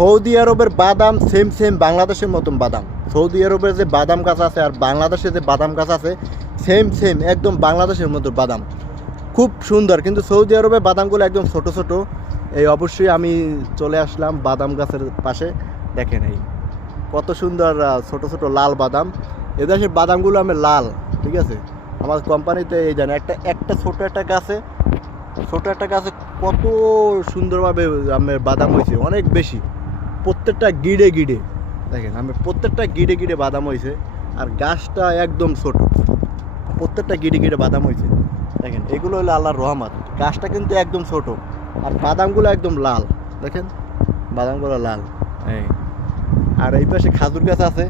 Saudi আরবের বাদাম same same বাংলাদেশের মতন বাদাম। সৌদি আরবের যে বাদাম গাছ আছে আর বাংলাদেশে যে বাদাম গাছ আছে সেম সেম একদম বাংলাদেশের মতো বাদাম, খুব সুন্দর। কিন্তু সৌদি আরবে বাদামগুলো একদম ছোট ছোট। এই অবশ্যই আমি চলে আসলাম বাদাম গাছের পাশে, দেখেন এই কত সুন্দর ছোট ছোট লাল বাদাম। এদেশের বাদামগুলো আমি লাল, ঠিক আছে। আমার কোম্পানিতে এই জানে একটা ছোট একটা গাছে কত সুন্দরভাবে আমার বাদাম হয়েছে, অনেক বেশি। প্রত্যেকটা গিড়ে গিড়ে দেখেন, আমি প্রত্যেকটা গিড়ে গিড়ে বাদাম হয়েছে। আর গাছটা একদম ছোট, প্রত্যেকটা গিড়ে গিড়ে বাদাম হয়েছে। দেখেন এগুলো হলো আল্লাহর রহমত। গাছটা কিন্তু একদম ছোট আর বাদামগুলো একদম লাল, দেখেন বাদামগুলো লাল। এই আর এই পাশে খাজুর গাছ আছে,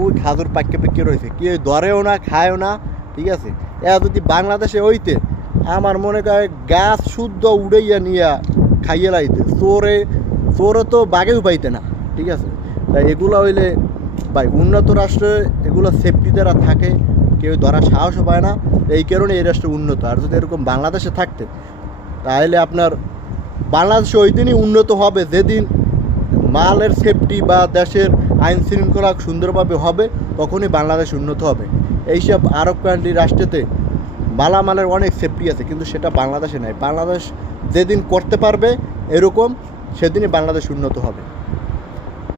ওই খাজুর পাক্কে পাক্কে রয়েছে, কেউ ধরেও না খায়ও না, ঠিক আছে। এরা যদি বাংলাদেশে হইতে আমার মনে করে গাছ শুদ্ধ উড়াইয়া নিয়ে খাইয়ে লাইতে, চোরে তো বাগেও পাইতে না, ঠিক আছে। তাই এগুলো হইলে ভাই উন্নত রাষ্ট্রে এগুলো সেফটি দ্বারা থাকে, কেউ ধরার সাহসও পায় না। এই কারণে এই রাষ্ট্র উন্নত। আর যদি এরকম বাংলাদেশে থাকতে তাহলে আপনার বাংলাদেশে ওই দিনই উন্নত হবে যেদিন মালের সেফটি বা দেশের আইন শৃঙ্খলা সুন্দরভাবে হবে, তখনই বাংলাদেশ উন্নত হবে। এইসব আরব কান্ট্রি রাষ্ট্রেতে মালামালের অনেক সেফটি আছে, কিন্তু সেটা বাংলাদেশে নাই। বাংলাদেশ যেদিন করতে পারবে এরকম, সেদিনই বাংলাদেশ উন্নত হবে।